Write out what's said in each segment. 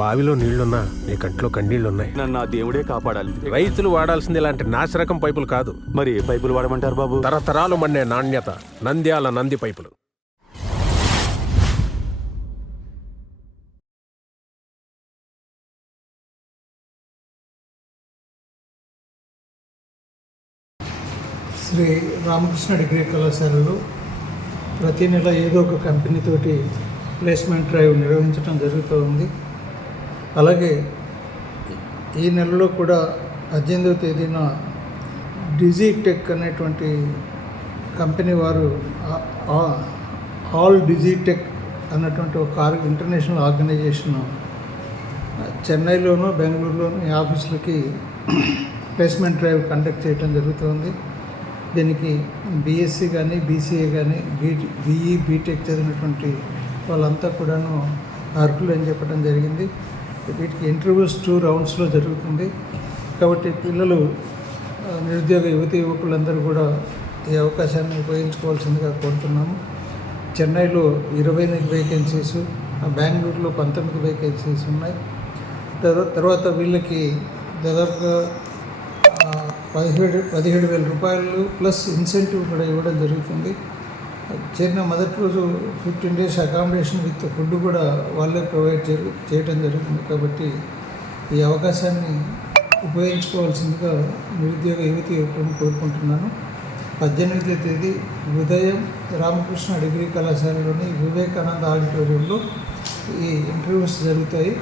బావిలో నీళ్లున్నా నీ కంట్లో కన్నీళ్లున్నాయి. నన్ను ఆ దేవుడే కాపాడాలి. రైతులు వాడాల్సింది ఇలాంటి నాసిరకం పైపులు కాదు. మరి ఏ పైపులు వాడమంటారు బాబు? తరతరాలు మన్నే నాణ్యత నంద్యాల నంది పైపులు. శ్రీ రామకృష్ణ డిగ్రీ కళాశాలలో ప్రతి నెల ఏదో ఒక కంపెనీతోటి ప్లేస్మెంట్ డ్రైవ్ నిర్వహించడం జరుగుతూ ఉంది. అలాగే ఈ నెలలో కూడా 18వ తేదీన డిజిటెక్ అనేటువంటి కంపెనీ వారు ఆల్ డిజిటెక్ అన్నటువంటి ఒక ఇంటర్నేషనల్ ఆర్గనైజేషన్ చెన్నైలోను బెంగళూరులోను ఈ ఆఫీసులకి ప్లేస్మెంట్ డ్రైవ్ కండక్ట్ చేయడం జరుగుతుంది. దీనికి బీఎస్సీ కానీ బీసీఏ కానీ బీఈ బీటెక్ చదివినటువంటి వాళ్ళంతా కూడాను అర్హులు అని చెప్పడం జరిగింది. వీటికి ఇంటర్వ్యూస్ 2 రౌండ్స్లో జరుగుతుంది. కాబట్టి పిల్లలు నిరుద్యోగ యువతి యువకులందరూ కూడా ఈ అవకాశాన్ని ఉపయోగించుకోవాల్సిందిగా కోరుతున్నాము. చెన్నైలో 28 వేకెన్సీస్, బెంగళూరులో 19 వేకెన్సీస్ ఉన్నాయి. తర్వాత వీళ్ళకి దాదాపుగా 17,000 రూపాయలు ప్లస్ ఇన్సెంటివ్ కూడా ఇవ్వడం జరుగుతుంది. చేరిన మొదటి రోజు 15 days అకామిడేషన్ విత్ ఫుడ్ కూడా వాళ్ళే ప్రొవైడ్ చేయడం జరుగుతుంది. కాబట్టి ఈ అవకాశాన్ని ఉపయోగించుకోవాల్సిందిగా నిరుద్యోగ యువతి యువకులను కోరుకుంటున్నాను. 18వ తేదీ ఉదయం రామకృష్ణ డిగ్రీ కళాశాలలోని వివేకానంద ఆడిటోరియంలో ఈ ఇంటర్వ్యూస్ జరుగుతాయి.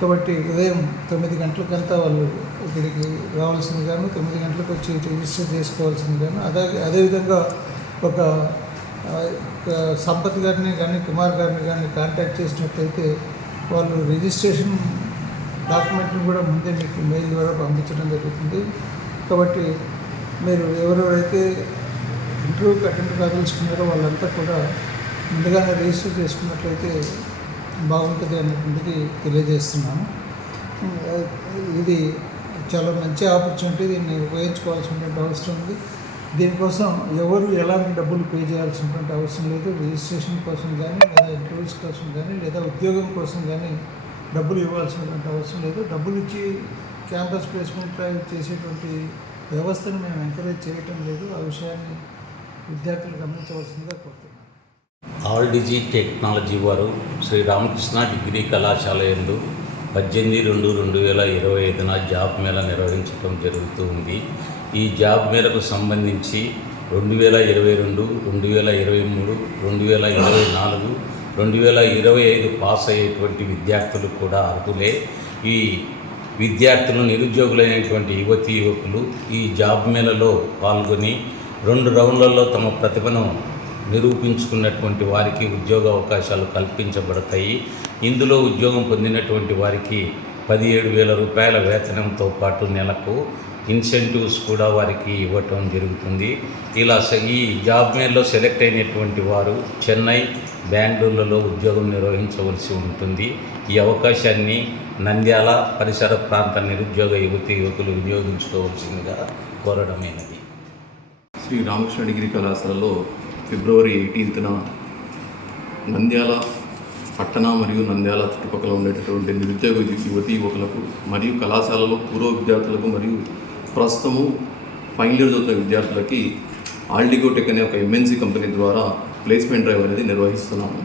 కాబట్టి ఉదయం 9 గంటలకంతా వాళ్ళు ఇక్కడికి రావాల్సిందిగాను, 9 గంటలకు వచ్చి రిజిస్టర్ చేసుకోవాల్సిందిగాను, అదేవిధంగా ఒక సంపత్ గారిని కానీ కుమార్ గారిని కానీ కాంటాక్ట్ చేసినట్లయితే వాళ్ళు రిజిస్ట్రేషన్ డాక్యుమెంట్ని కూడా ముందే మీకు మెయిల్ ద్వారా పంపించడం జరుగుతుంది. కాబట్టి మీరు ఎవరెవరైతే ఇంటర్వ్యూకి అటెండ్ కాదలుచుకున్నారో వాళ్ళంతా కూడా ముందుగానే రిజిస్టర్ చేసుకున్నట్లయితే బాగుంటుంది అన్నటువంటిది తెలియజేస్తున్నాను. ఇది చాలా మంచి ఆపర్చునిటీ. దీన్ని ఉపయోగించుకోవాల్సినటువంటి అవసరం ఉంది. దీనికోసం ఎవరు ఎలాంటి డబ్బులు పే చేయాల్సినటువంటి అవసరం లేదు. రిజిస్ట్రేషన్ కోసం కానీ లేదా ఇంటర్వ్యూస్ కోసం కానీ లేదా ఉద్యోగం కోసం కానీ డబ్బులు ఇవ్వాల్సినటువంటి అవసరం లేదు. డబ్బులు ఇచ్చి క్యాంపస్ ప్లేస్మెంట్ చేసేటువంటి వ్యవస్థను మేము ఎంకరేజ్ చేయటం లేదు. ఆ విషయాన్ని విద్యార్థులు గమనించవలసిందిగా కోరుతున్నాను. ఆల్ డిజి టెక్నాలజీ వారు శ్రీ రామకృష్ణ డిగ్రీ కళాశాల యందు 18/2/2025 జాబ్ మేళా నిర్వహించడం జరుగుతూ ఉంది. ఈ జాబ్ మేళకు సంబంధించి 2022, 2023, 2024, 2025 పాస్ అయ్యేటువంటి విద్యార్థులు కూడా అర్హులే. ఈ విద్యార్థులు నిరుద్యోగులైనటువంటి యువతీ యువకులు ఈ జాబ్ మేళలో పాల్గొని 2 రౌండ్లలో తమ ప్రతిభను నిరూపించుకున్నటువంటి వారికి ఉద్యోగ అవకాశాలు కల్పించబడతాయి. ఇందులో ఉద్యోగం పొందినటువంటి వారికి 17,000 రూపాయల వేతనంతో పాటు నెలకు ఇన్సెంటివ్స్ కూడా వారికి ఇవ్వటం జరుగుతుంది. ఇలా ఈ జాబ్ మేల్లో సెలెక్ట్ అయినటువంటి వారు చెన్నై, బెంగళూరులలో ఉద్యోగం నిర్వహించవలసి ఉంటుంది. ఈ అవకాశాన్ని నంద్యాల పరిసర ప్రాంత నిరుద్యోగ యువతి యువకులు వినియోగించుకోవాల్సిందిగా కోరడమైనది. శ్రీ రామకృష్ణ డిగ్రీ కళాశాలలో February 18న నంద్యాల పట్టణ మరియు నంద్యాల చుట్టుపక్కల ఉండేటటువంటి నిరుద్యోగ యువతి యువకులకు మరియు కళాశాలలో పూర్వ విద్యార్థులకు మరియు ప్రస్తుతము ఫైనల్ ఇయర్ చదువుతున్న విద్యార్థులకి ఆల్డిగోటెక్ అనే ఒక ఎంఎన్సీ కంపెనీ ద్వారా ప్లేస్మెంట్ డ్రైవ్ అనేది నిర్వహిస్తున్నాము.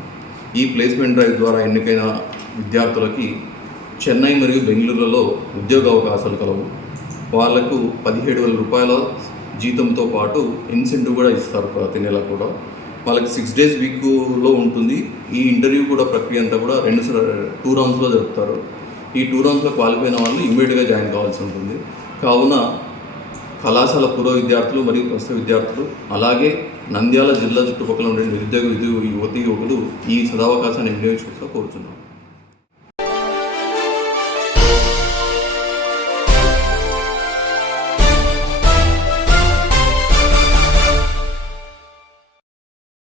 ఈ ప్లేస్మెంట్ డ్రైవ్ ద్వారా ఎన్నికైన విద్యార్థులకి చెన్నై మరియు బెంగళూరులో ఉద్యోగ అవకాశాలు కలవు. వాళ్లకు 17,000 రూపాయల జీతంతో పాటు ఇన్సెంటివ్ కూడా ఇస్తారు ప్రతి నెల కూడా. వాళ్ళకి 6 days వీక్లో ఉంటుంది. ఈ ఇంటర్వ్యూ కూడా ప్రక్రియ అంతా కూడా 2 రౌండ్స్లో జరుపుతారు. ఈ 2 రౌండ్స్లో క్వాలిఫై అయిన వాళ్ళు ఇమ్మీడియట్గా జాయిన్ కావాల్సి ఉంటుంది. కావున కళాశాల పూర్వ విద్యార్థులు మరియు ప్రస్తుత విద్యార్థులు అలాగే నంద్యాల జిల్లా చుట్టుపక్కల ఉండే నిరుద్యోగ యువతి యువకులు ఈ సదవకాశాన్ని వినియోగించుకుంటూ కోరుతున్నాం.